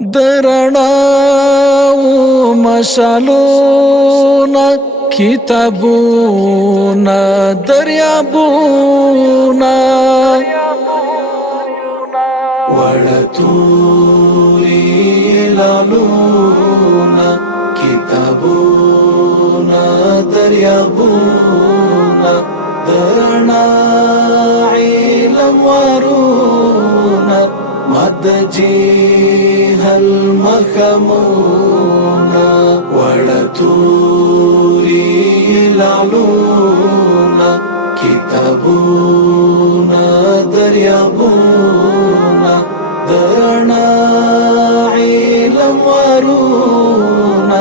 درنا و مشالونا کتابونا دریابونا ورطوری لالونا کتابونا دریابونا درنا علم وارونا مد جهل مخمونا ورطوری لالونا کتابونا دریابونا درنا علم وارونا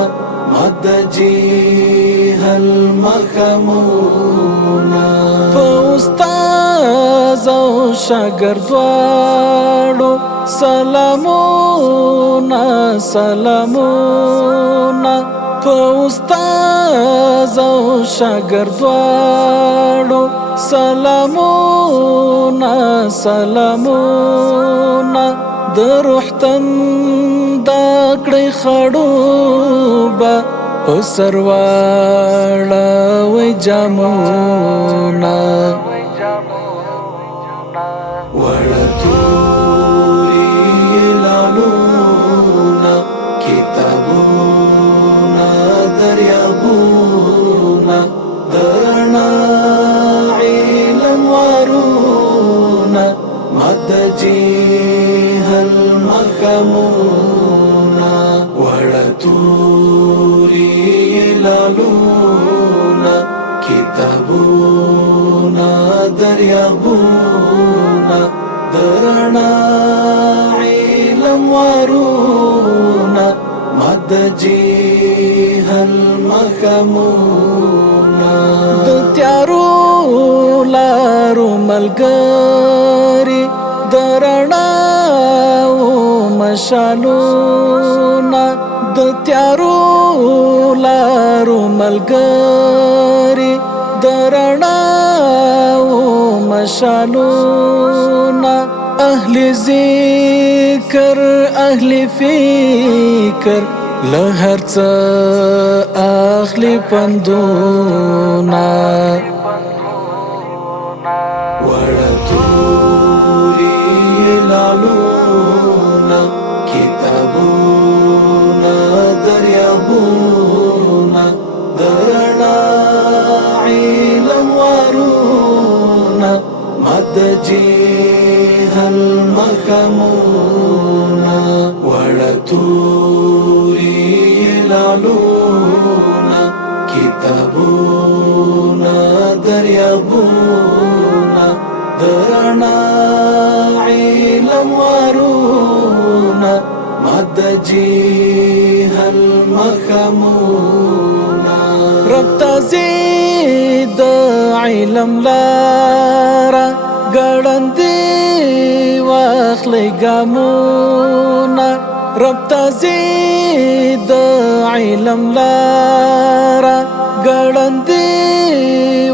مد جهل مخمونا فاستاذ او شاگرد واړو سلامونا سلامونا فاستاذ او شاگرد واړو سلامونا سلامونا د روح تندا کړي خړوبه او سرواړه وې جامونا ورطوری لالونا کتابونا دریابونا درنا علم وارونا مد جهل مخمونا ورطوری لالونا کتابونا دریابونا درنا علم وارونا مد جهل مخمونا د تیارو لارو ملګری درنا و مشالونا د تیارو لارو ملګری درنا و مشالونا اهل ذکر اهل فکر له هر څه اخلي پندونا ورطوری لالونا کتابونا دریابونا درنا علم وارونا مد جهل مخمونا ورطوری لالونا کتابونا دریابونا درنا علم وارونا مد جهل مخمونا رب تزيد علم لارا ګړندې واخلې ګامونه رب تزيد علم لارا ګړندې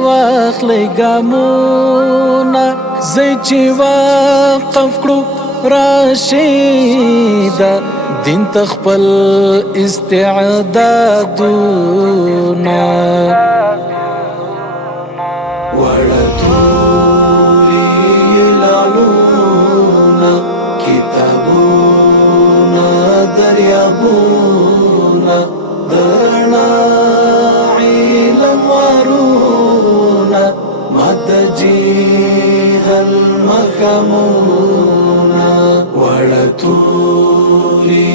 واخلې ګامونه زه چې وقف کړو راشد دین تخپل استعدادونه ورطوری لالونا کتابونا دریابونا درنا علم وارونا مد جهل مخمونا ورطوری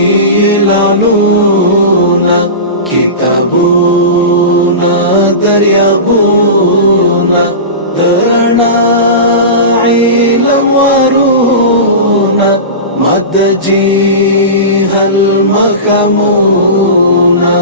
لالونا کتابونا دریابونا درنا علم وارونا مد جهل مخمونا